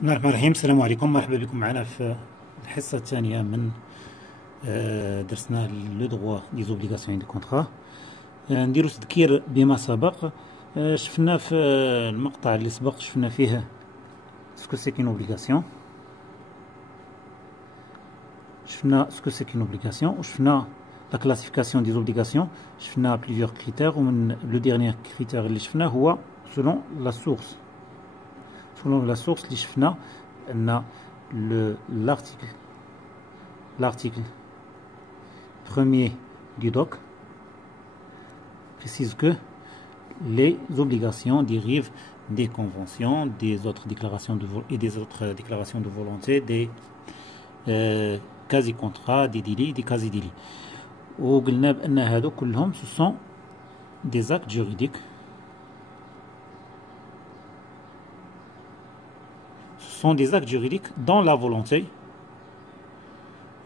بسم الله الرحمن الرحيم. السلام عليكم، مرحبا بكم معنا في الحصة الثانية من درسنا لو دغوا دي زوبليغاسيون دي كونترا. نديرو تذكير بما سبق. شفنا في المقطع اللي سبق شفنا فيه سكو سي كين اوبليغاسيون، شفنا سكو سي كين اوبليغاسيون، وشفنا لا كلاسيفيكاسيون دي زوبليغاسيون، شفنا بليزيور كريتير، ومن لو ديرنيير كريتير اللي شفناه هو سولون لا سورس. Selon la source, l'article premier du doc précise que les obligations dérivent des conventions, des autres déclarations de volonté, des quasi-contrats, des délits, des quasi-délits. وقلنا بأن هادو كلهم ce sont des actes juridiques. Sont des actes juridiques dont la volonté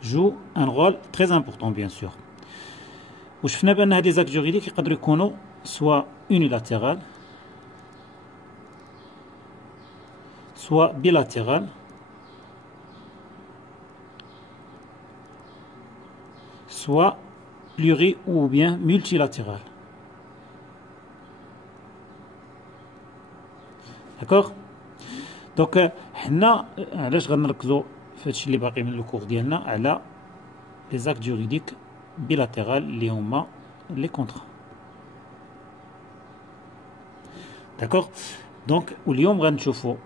joue un rôle très important, bien sûr. وشفنا بأن هذه des actes juridiques يقدروا يكونوا soit unilatéral, soit bilatéral, soit pluri ou bien multilatéral. D'accord? دونك حنا علاش غنركزوا في هادشي اللي باقي من الكور ديالنا على لي زاكت جوريديك بيلاتيرال اللي هما لي كونطرا. داكوغ. دونك واليوم غنشوفوا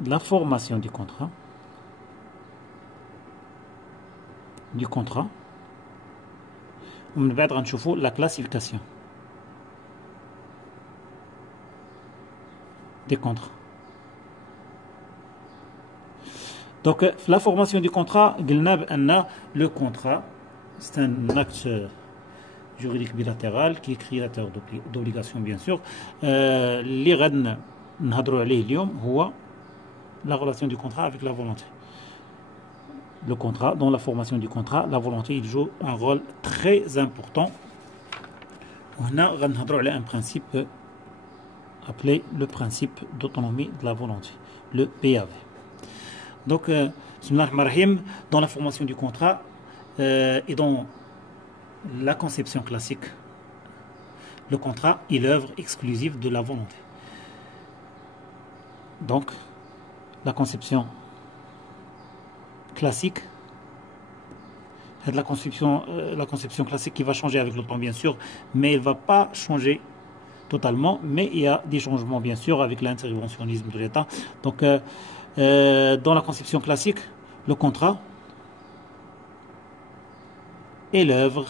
لا فورماسيون دي كونطرا ومن بعد غنشوفوا لا كلاسيفيكاسيون دي كونطرا. Donc, la formation du contrat, le contrat, c'est un acte juridique bilatéral qui est créateur d'obligations, bien sûr. La relation du contrat avec la volonté. Le contrat, dans la formation du contrat, la volonté, il joue un rôle très important. On a un principe appelé le principe d'autonomie de la volonté, le PAV. Donc, dans la formation du contrat et dans la conception classique, le contrat est l'œuvre exclusive de la volonté. Donc, la conception classique, la conception classique qui va changer avec le temps, bien sûr, mais elle ne va pas changer totalement, mais il y a des changements, bien sûr, avec l'interventionnisme de l'État. Donc, dans la conception classique, le contrat est l'œuvre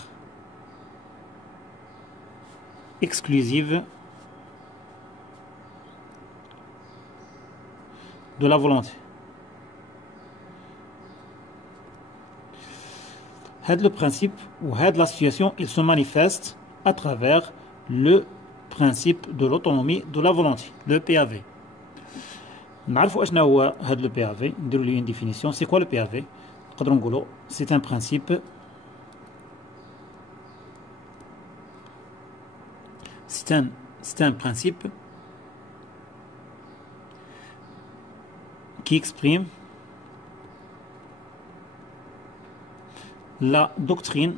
exclusive de la volonté. Le principe ou la situation, il se manifeste à travers le principe de l'autonomie de la volonté, le PAV. نعرفوا اشنا هو هذا لو بي في. نديروا ليه une définition. C'est quoi le PAV? نقدروا نقولوا c'est un principe, c'est un principe qui exprime la doctrine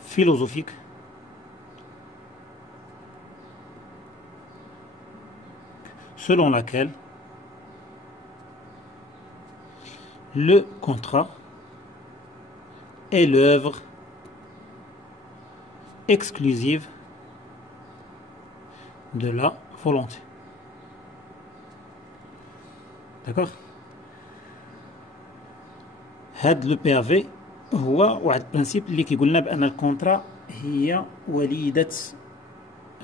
philosophique selon laquelle le contrat est l'œuvre exclusive de la volonté. D'accord? هذا لو بي في هو واحد البرانسيب اللي كيقول لنا بان الكونترا هي وليدة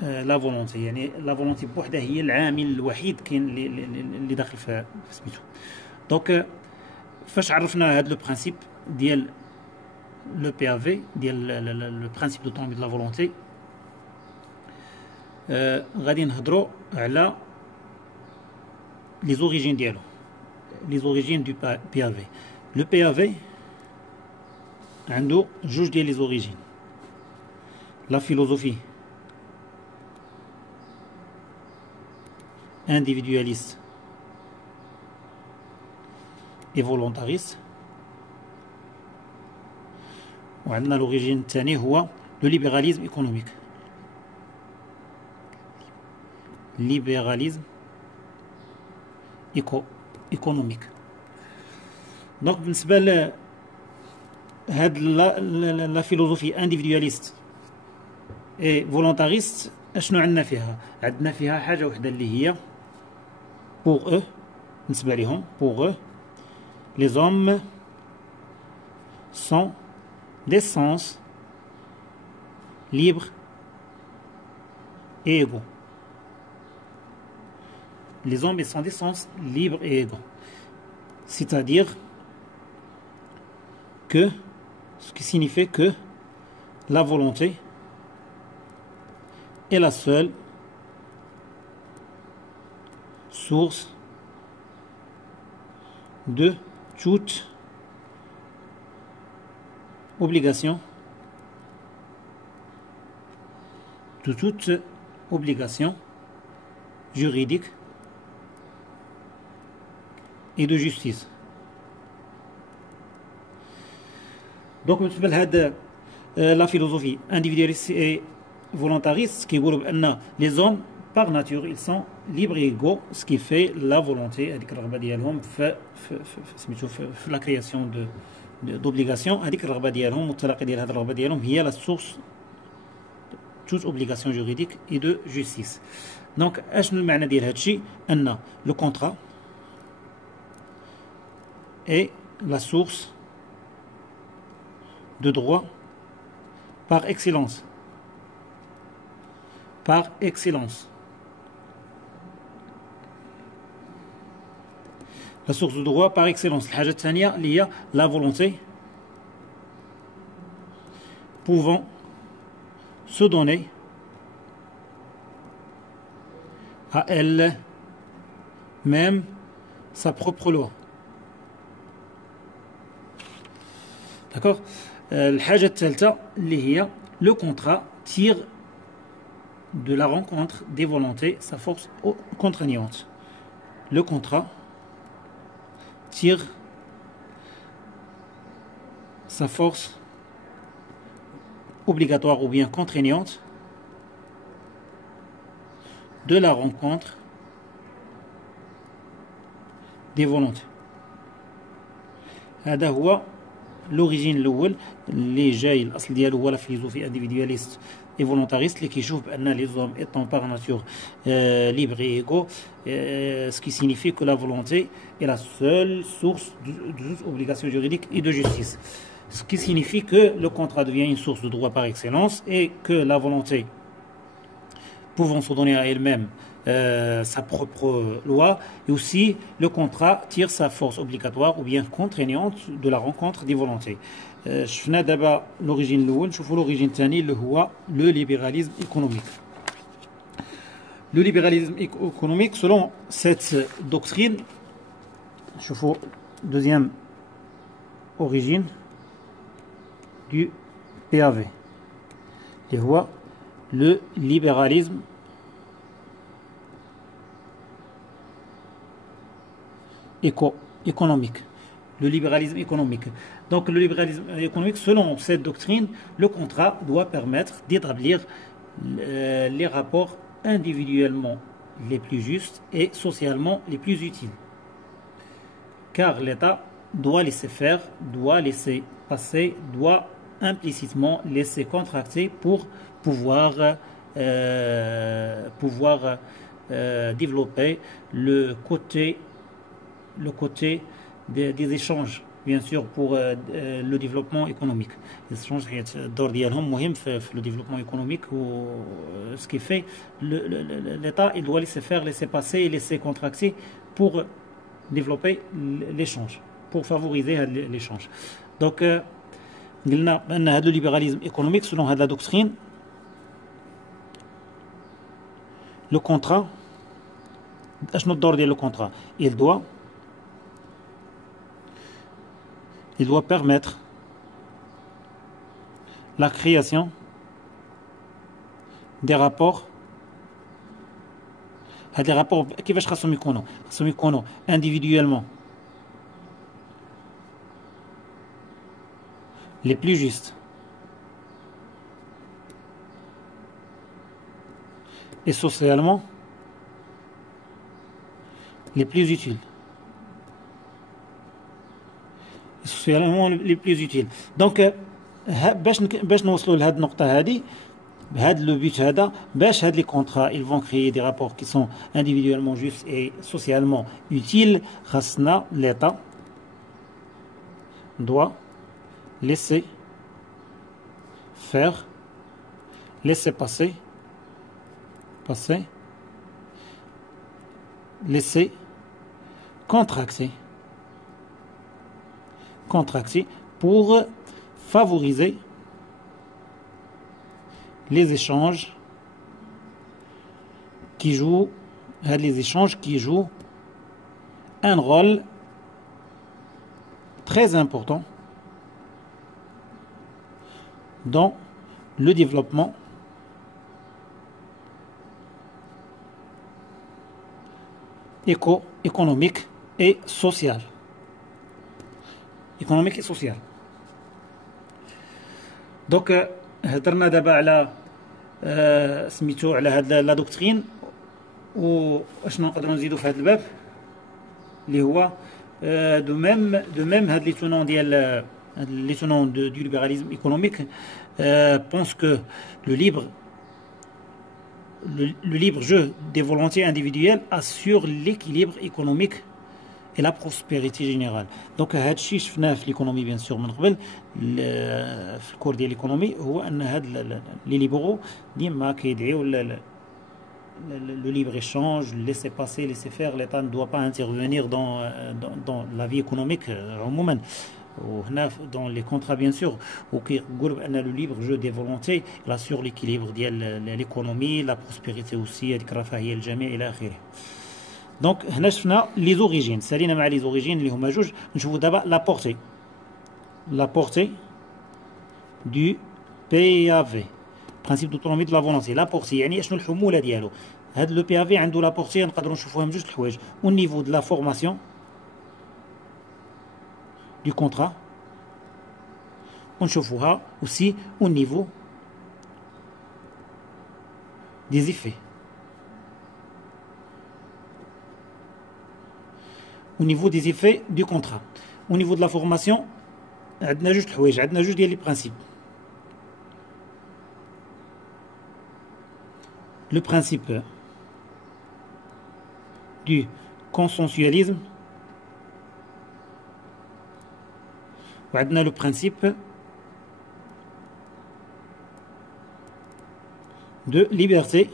لا فولونتي، يعني لا فولونتي بوحدها هي العامل الوحيد كاين اللي داخل في سميتو. دونك فاش عرفنا هذا لو برانسيب ديال لو بي في ديال لو برانسيب دوتونومي دو لا فولونتي، غادي نهضروا على لي زوريجين ديالو، لي زوريجين دو بي في. لو بي في عنده جوج ديال لي زوريجين. لا فيلوزوفي individualiste et volontariste. وعندنا l'origine الثاني هو le libéralisme économique. Libéralisme économique. Donc بالنسبة ل هاد لا فيلوزوفي individualiste et volontariste اشنو عندنا فيها؟ عندنا فيها حاجة وحدة اللي هي pour eux بالنسبة لهم pour eux les hommes sont des sens libres et égaux. Les hommes sont des sens libres et égaux. C'est-à-dire que, ce qui signifie que la volonté est la seule source de toute obligation, juridique et de justice. Donc بالنسبة لهذا la philosophie individualiste et volontariste كيقولوا بأن les hommes par nature ils sont libres et égaux, ce qui fait la volonté هذيك الرغبة ديالهم في la création d'obligations. هذيك الرغبة ديالهم والتلاقي ديال هذه الرغبة ديالهم هي la source de toute obligation juridique et de justice. Donc اشنو المعنى ديال هذا الشيء؟ أن le contrat est la source de droit par excellence. Par excellence. La source de droit par excellence. الحاجة الثانية اللي هي la volonté pouvant se donner à elle-même sa propre loi. D'accord. الحاجة الثالثة اللي هي le contrat tire de la rencontre des volontés sa force contraignante. Le contrat tire sa force obligatoire ou bien contraignante de la rencontre des volontés. هذا هو l'origine الاول اللي جاي الاصل ديالو هو لا فيلوزوفي انديفيدواليست et volontariste اللي كيشوف بان les hommes étant par nature libres et égaux, ce qui signifie que la volonté est la seule source de toute obligation juridique et de justice, ce qui signifie que le contrat devient une source de droit par excellence et que la volonté pouvant se donner à elle-même sa propre loi, et aussi le contrat tire sa force obligatoire ou bien contraignante de la rencontre des volontés. شفنا دابا l'origine الاول، نشوفوا l'origine الثاني اللي هو le libéralisme économique. Le libéralisme économique, selon cette doctrine, نشوفوا deuxième origine du PAV اللي هو le libéralisme économique. Le libéralisme économique. Donc le libéralisme économique, selon cette doctrine, le contrat doit permettre d'établir les rapports individuellement les plus justes et socialement les plus utiles. Car l'État doit laisser faire, doit laisser passer, doit implicitement laisser contracter pour pouvoir développer le côté des échanges, bien sûr, pour le développement économique. Les échanges, الدور ديالهم مهم في le développement économique, ce qui fait l'État il doit laisser faire, laisser passer, laisser contracter pour développer l'échange, pour favoriser l'échange. Donc قلنا بأن هذا الليبراليزم économique, selon هذه la doctrine, le contrat, اشنو الدور ديال le contrat؟ il doit permettre la création des rapports. هاد les rapports كيفاش خاصهم يكونوا؟ خاصهم يكونوا individuellement les plus justes et socialement les plus utiles. Les plus utiles. Donc باش نوصلوا لهاد النقطة هذه بهذا le but هذا باش هاد les contrats ils vont créer des rapports qui sont individuellement justes et socialement utiles. خاصنا l'État doit laisser faire, laisser passer, laisser contracter pour favoriser les échanges qui jouent un rôle très important dans le développement économique et social. Donc هضرنا دابا على سميتو على هاد لا دوكترين واشنو نقدروا نزيدوا في هذا الباب اللي هو دو ميم هاد لي تونون ديال les tenants du libéralisme économique pensent que le libre jeu des volontés individuelles assure l'équilibre économique et la prospérité générale. Donc هادشي شفناه في l'économie bien sûr من قبل في الكور ديال l'économie هو ان هاد لي ليبرو ديما كيدعيو le libre-échange, laisser passer, laisser faire. L'État ne doit pas intervenir dans la vie économique عموما. Dans les contrats bien sûr le libre jeu des volontés il assure l'équilibre de l'économie, la prospérité aussi, donc هنا شفنا les origines سالينا مع les origines اللي هما جوج. نشوفوا دابا la portée du PAV, principe d'autonomie de la volonté. la portée يعني شنو الحموله ديالو. هاد لو PAV عنده la portée نقدروا نشوفوها من جوج الحوايج au niveau de la formation du contrat, on ونشوفوها aussi au niveau des effets. Au niveau des effets du contrat. Au niveau de la formation, عندنا جوج الحوايج, عندنا جوج ديال لي برانسيب. Le principe du consensualisme وعندنا le principe de liberté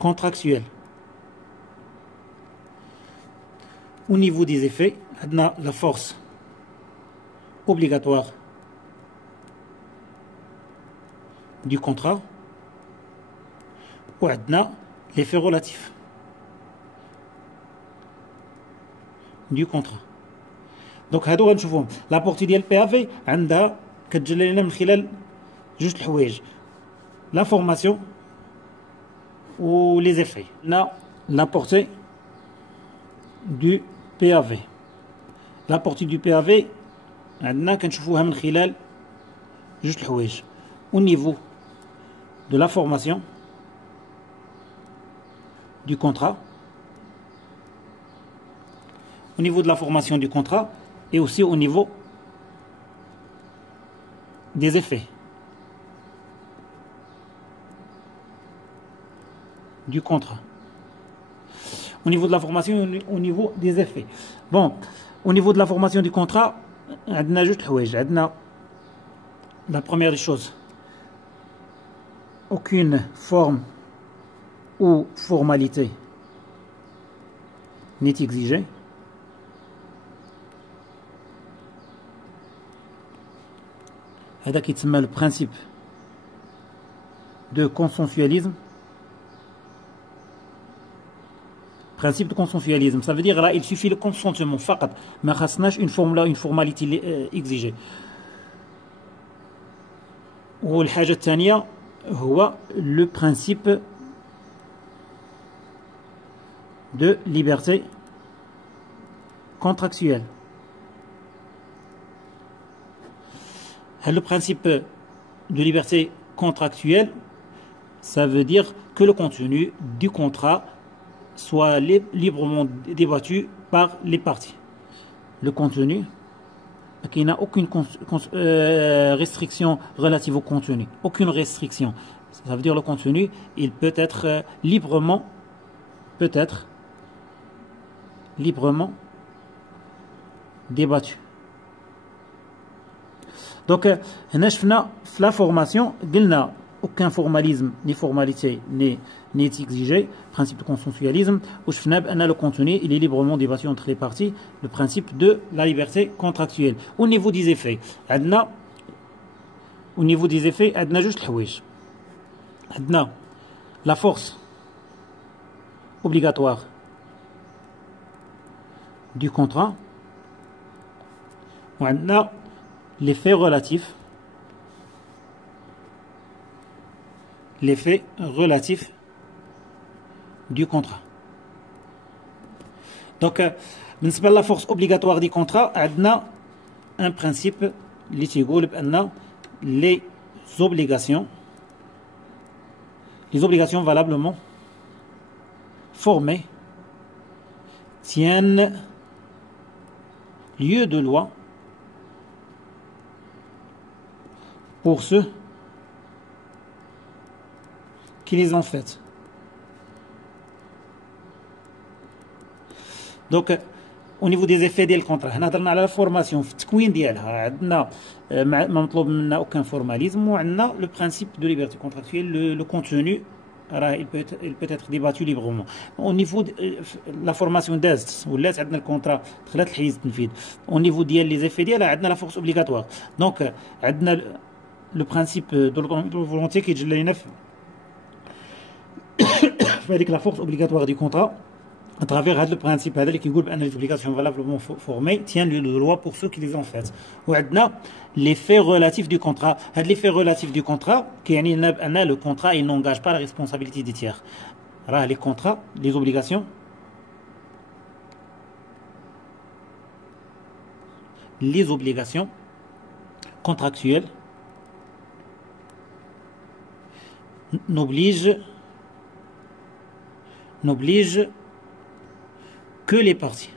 contractuelle. Au niveau des effets, on a la force obligatoire du contrat ou on a l'effet relatif du contrat. Donc هادو غنشوفوهم لا بورتي ديال البي افي عندها كتجلى لنا من خلال جوج الحوايج la formation ou les effets. Là, la portée du PAV. La portée du PAV, عندنا كنشوفوها من خلال جوج الحوايج. Au niveau de la formation du contrat, au niveau de la formation du contrat et aussi au niveau des effets du contrat. Au niveau de la formation, au niveau des effets. Bon, au niveau de la formation du contrat, عندنا جوج الحوايج. عندنا la première des choses, aucune forme ou formalité n'est exigée. هذا كيتسمى le principe de consensualisme. Principe de consensualisme, ça veut dire là il suffit le consentement فقط, ما خاصناش une formalité exigée. والحاجة الثانية هو le principe de liberté contractuelle. Le principe de liberté contractuelle, ça veut dire que le contenu du contrat soit librement débattu par les parties. Le contenu, il n'y a aucune restriction relative au contenu. Aucune restriction. Ça veut dire le contenu, il peut être librement débattu. Donc, la formation, aucun formalisme ni formalité n'est exigé, principe de consensualisme, où le contenu il est librement débattu entre les parties, le principe de la liberté contractuelle. Au niveau des effets, juste la force obligatoire du contrat, l'effet relatif du contrat. Donc, la force obligatoire du contrat, on a un principe les obligations valablement formées tiennent lieu de loi pour ceux qui les ont faites. Donc, au niveau des effets du contrat, on a la formation, aucun formalisme, on a le principe de liberté contractuelle, le contenu, il peut être débattu librement. Au niveau de la formation d'Est, ou là, on a le contrat, au niveau des effets, on a la force obligatoire. Donc, on a le principe de la volonté qui est la force obligatoire du contrat à travers le principe qui dit que les obligations valablement formées tiennent lieu de loi pour ceux qui les ont faites. Ou l'effet relatif du contrat. L'effet relatif du contrat, qui est le contrat, il n'engage pas la responsabilité des tiers. Les contrats, les obligations, contractuelles n'obligent que les parties.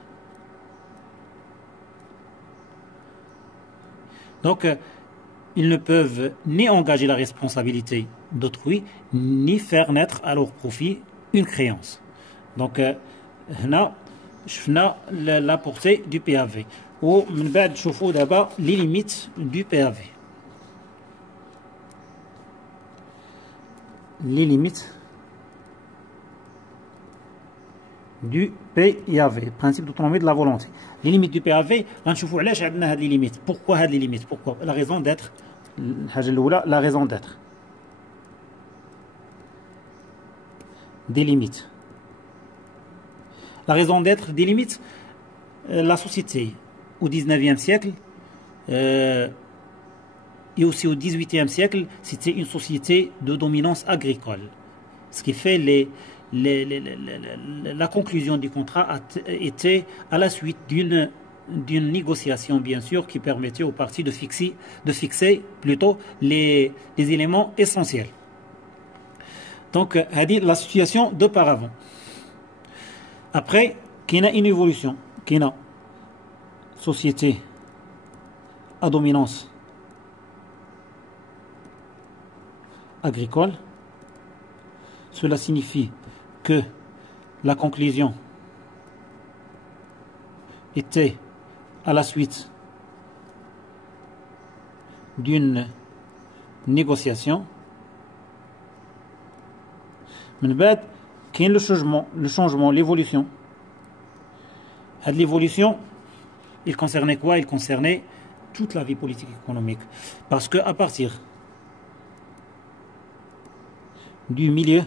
Donc, ils ne peuvent ni engager la responsabilité d'autrui, ni faire naître à leur profit une créance. Donc, là, la portée du PAV. Ou, d'abord, les limites du PAV. Les limites du PAV, principe d'autonomie de la volonté. Les limites du PAV, on va voir les limites. Pourquoi les limites? Pourquoi? La raison d'être. La raison d'être des limites. La raison d'être des limites, la société au 19e siècle et aussi au 18e siècle, c'était une société de dominance agricole. Ce qui fait la conclusion du contrat était à la suite d'une négociation, bien sûr, qui permettait aux parties de fixer plutôt les éléments essentiels. Donc, la situation d'auparavant. Après, qu'il y a une évolution, qu'il y a société à dominance agricole, cela signifie que la conclusion était à la suite d'une négociation. Mais le changement, l'évolution. L'évolution, il concernait quoi? Il concernait toute la vie politique et économique. Parce qu'à partir du milieu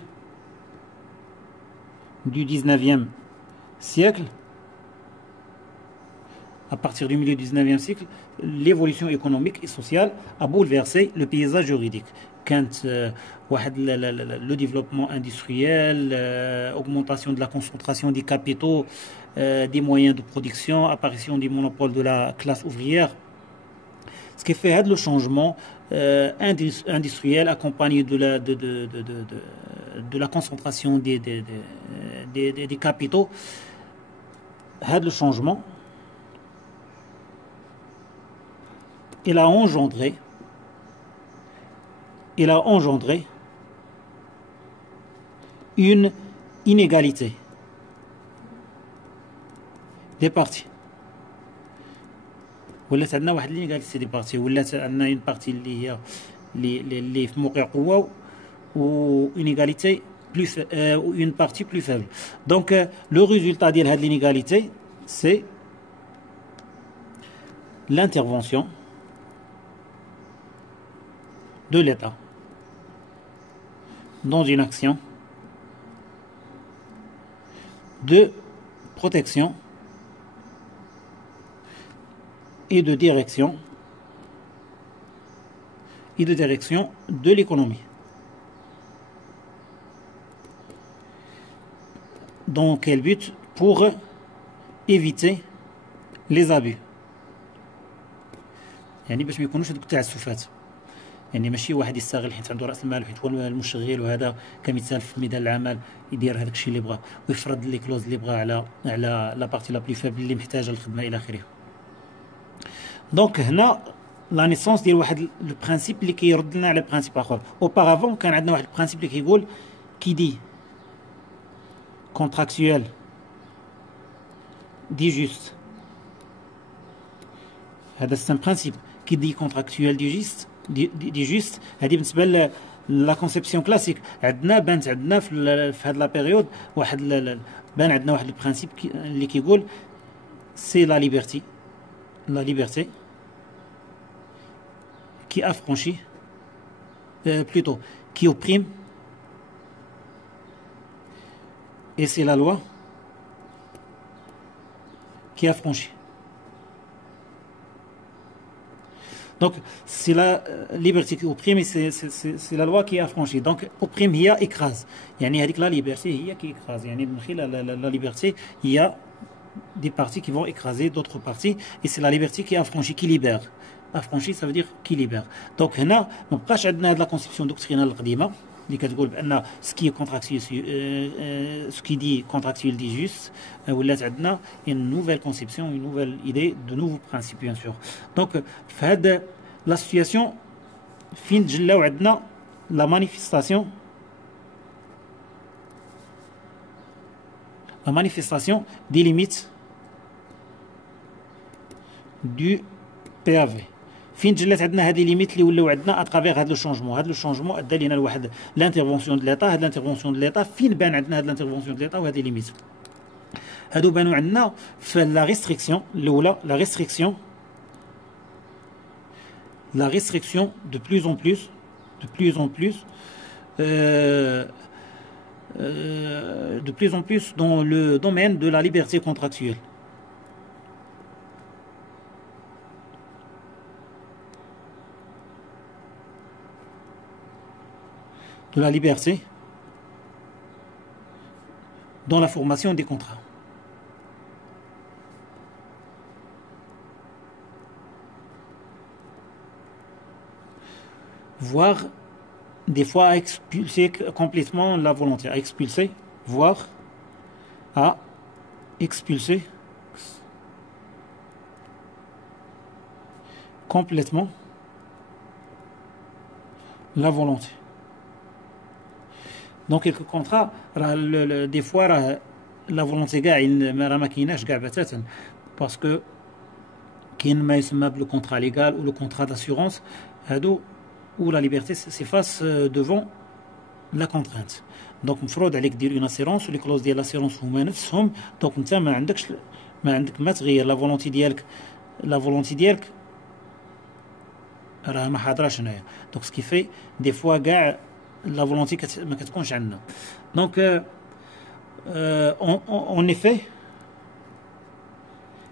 du 19e siècle, l'évolution économique et sociale a bouleversé le paysage juridique. Quand le développement industriel, augmentation de la concentration des capitaux, des moyens de production, apparition des monopoles de la classe ouvrière, Ce qui fait le changement industriel accompagné de la concentration des capitaux. Le changement, il a engendré une inégalité des parties. ولات عندنا واحد l'inégalité des parties. ولات عندنا une partie اللي في موقع قوة و inégalité plus une partie plus faible. Donc le résultat de cette inégalité, c'est l'intervention de l'État dans une action de protection et de direction de l'économie. Dans quel but? Pour éviter les abus. يعني باش ما يكونوش هذوك التعسفات. يعني ماشي واحد يستغل حيت عنده راس المال وحيت هو المشغل وهذا كمثال في ميدان العمل يدير هذاك الشيء اللي بغا ويفرض لي كلوز اللي بغا على لا بارتي لا بلو فابل اللي محتاجه للخدمه الى اخره. دونك هنا لا نيسونس ديال واحد لو برينسيپ اللي كيرد لنا على برينسيپ اخر. اوبارافون كان عندنا واحد البرينسيپ اللي كيقول كي دي contractuel dit juste. C'est un principe qui dit contractuel dit juste. هذه بالنسبة la conception classique. بانت عندنا في هذه la période بان عندنا واحد البرانسيب اللي كيقول c'est la liberté qui affranchit plutôt qui opprime. Et c'est la loi qui affranchit. Donc, c'est la liberté qui opprime et c'est la loi qui affranchit. Donc, opprime, il y a écrase. Yani, la liberté, il y a qui écrase. Yani, la liberté, il y a des parties qui vont écraser d'autres parties. Et c'est la liberté qui affranchit, qui libère. Affranchit, ça veut dire qui libère. Donc, là, on ne peut pas la conception doctrinale qadima. Ce qui est contractuel, ce qui dit contractuel dit juste, ou là une nouvelle conception, une nouvelle idée, de nouveaux principes bien sûr. Donc, la situation fin de la manifestation des limites du PAV. فين جلات عندنا هذه ليميت اللي ولاو عندنا اترافير هذا لو شونجمون. هذا لو شونجمون ادى لينا لواحد لانترفونسيون دو ليطا. هاد لانترفونسيون دو ليطا فين بان عندنا هاد لانترفونسيون دو ليطا وهذه ليميت. هادو بانوا عندنا في لا ريستريكسيون الاولى. لا ريستريكسيون de plus en plus dans le domaine de la liberté contractuelle. De la liberté dans la formation des contrats. Voire des fois à expulser complètement la volonté. À expulser, voire à expulser complètement la volonté. Donc quelques contrats des fois la volonté ما كايناش كاع بتاتا parce que كاين ما يسمى le contrat légal ou le contrat d'assurance هادو où la liberté s'efface devant la contrainte. Donc مفروض عليك دير une assurance و les clauses ديال l'assurance هما نفسهم. دونك انت ما عندك ما تغير la volonté ديالك راه ما حاضراش هنايا. دونك ce qui fait des fois كاع la volonté ما كتكونش عندنا. Donc en effet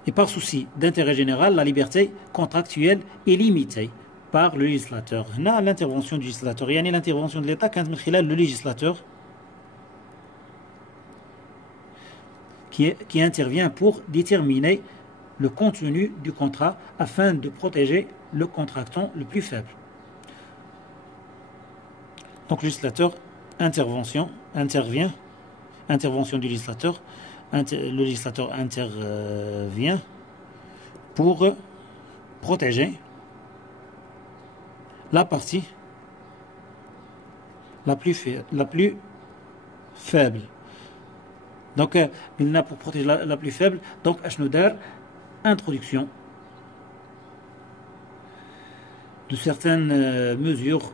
et par souci d'intérêt général la liberté contractuelle est limitée par le législateur. هنا l'intervention du législateur يعني l'intervention de l'État كانت من خلال le législateur qui intervient pour déterminer le contenu du contrat afin de protéger le contractant le plus faible. Donc le législateur intervention du législateur, le législateur intervient pour protéger la partie la plus faible. Donc, il n'a pour protéger la plus faible. Donc, Ashnoudar, introduction de certaines mesures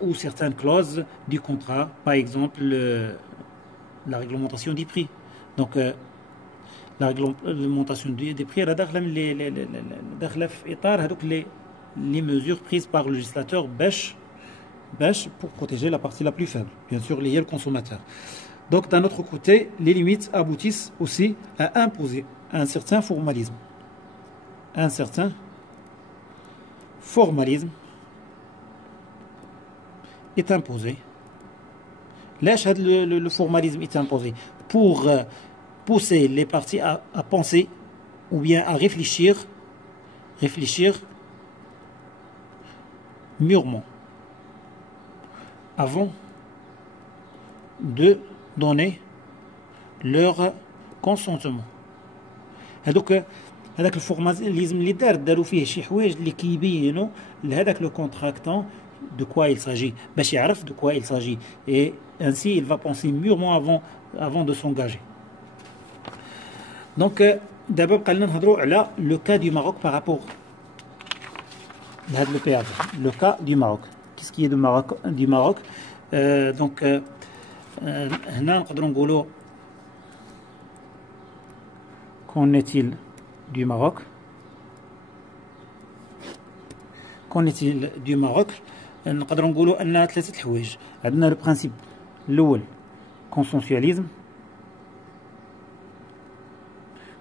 ou certaines clauses du contrat. Par exemple, la réglementation des prix. Donc, la réglementation des prix, elle a les mesures prises par le législateur pour protéger la partie la plus faible. Bien sûr, liée au consommateur. Donc, d'un autre côté, les limites aboutissent aussi à imposer un certain formalisme. Un certain formalisme est imposé. Le formalisme est imposé pour pousser les parties à penser ou bien à réfléchir mûrement avant de donner leur consentement. هذاك الفورماليزم اللي داروا فيه شي حوايج اللي كيبينوا لهذاك لو كونتراكتون de quoi il s'agit باش يعرف de quoi il s'agit et ainsi il va penser mûrement avant de s'engager. Donc d'abord قلنا نهضروا على le cas du Maroc par rapport à le PAV, le cas du Maroc. Qu'est-ce qui est du Maroc donc هنا نقدروا نقولوا qu'en est-il du Maroc? Qu'en est-il du Maroc? نقدروا نقولوا أن ثلاثة الحوايج. عندنا لو برانسيب الأول consensualisme،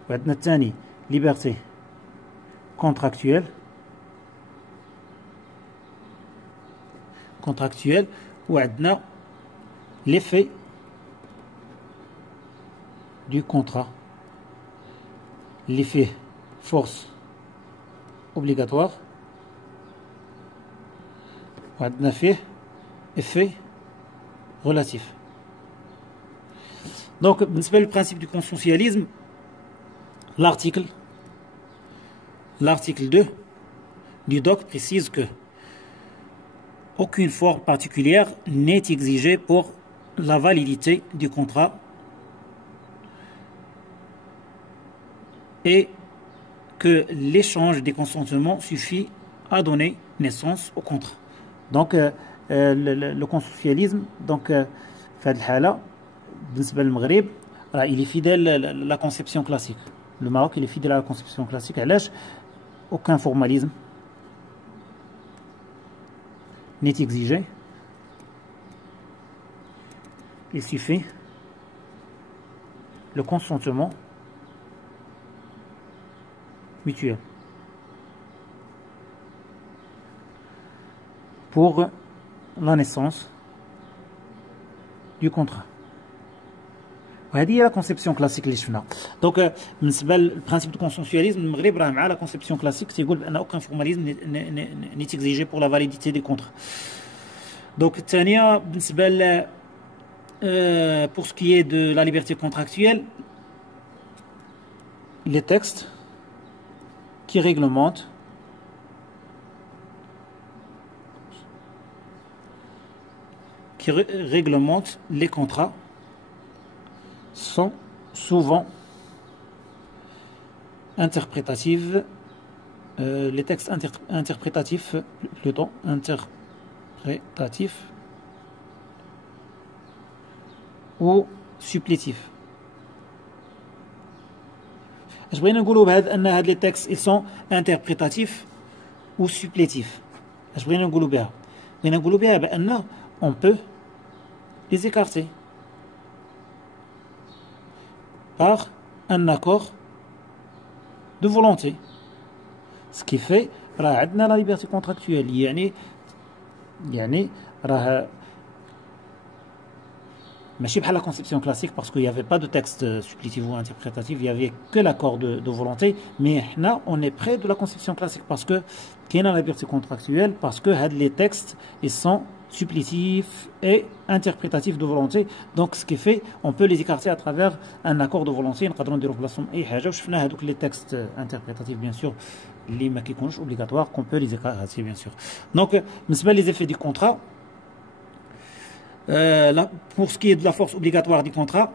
وعندنا الثاني liberté contractuelle وعندنا l'effet du contrat، l'effet force obligatoire وعندنا فيه effet relatif. Donc بالنسبة للprincipe du consensualisme، l'article 2 du DOC précise que aucune forme particulière n'est exigée pour la validité du contrat et que l'échange des consentements suffit à donner naissance au contrat. Donc le consensualisme, donc في هذه الحالة بالنسبة للمغرب il est fidèle à la conception classique. Le Maroc il est fidèle à la conception classique. علاش aucun formalisme n'est exigé, il suffit le consentement mutuel pour la naissance du contrat. وهذه هي la conception classique اللي شفنا. دونك بالنسبه للبرانسيب دو كونسنسياليزم المغرب راه مع لا conception classique تيقول بان aucun formalisme n'est exigé pour la validité des contrats. Donc الثانيه بالنسبه ل pour ce qui est de la liberté contractuelle, les textes qui réglementent les contrats sont souvent interprétatifs, les textes interprétatifs ou supplétifs. Je vais نقولوا بهذا أن هاد les textes ils sont interprétatifs ou supplétifs. Je vais نقولوا بها بأن on peut les écarter par un accord de volonté. Ce qui fait راه عندنا la liberté contractuelle يعني راه Mais je pas la conception classique parce qu'il n'y avait pas de texte supplétif ou interprétatif, il n'y avait que l'accord de volonté. Mais là, on est près de la conception classique parce que qu'il y a la liberté contractuelle, parce que les textes ils sont supplétifs et interprétatifs de volonté. Donc, ce qui fait, on peut les écarter à travers un accord de volonté. Les textes interprétatifs, bien sûr, les qui sont obligatoires, qu'on peut les écarter, bien sûr. Donc, les effets du contrat. Pour ce qui est de la force obligatoire du contrat,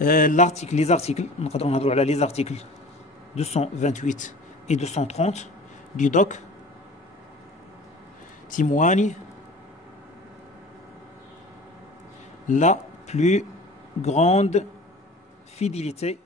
les articles 228 et 230 du DOC témoignent la plus grande fidélité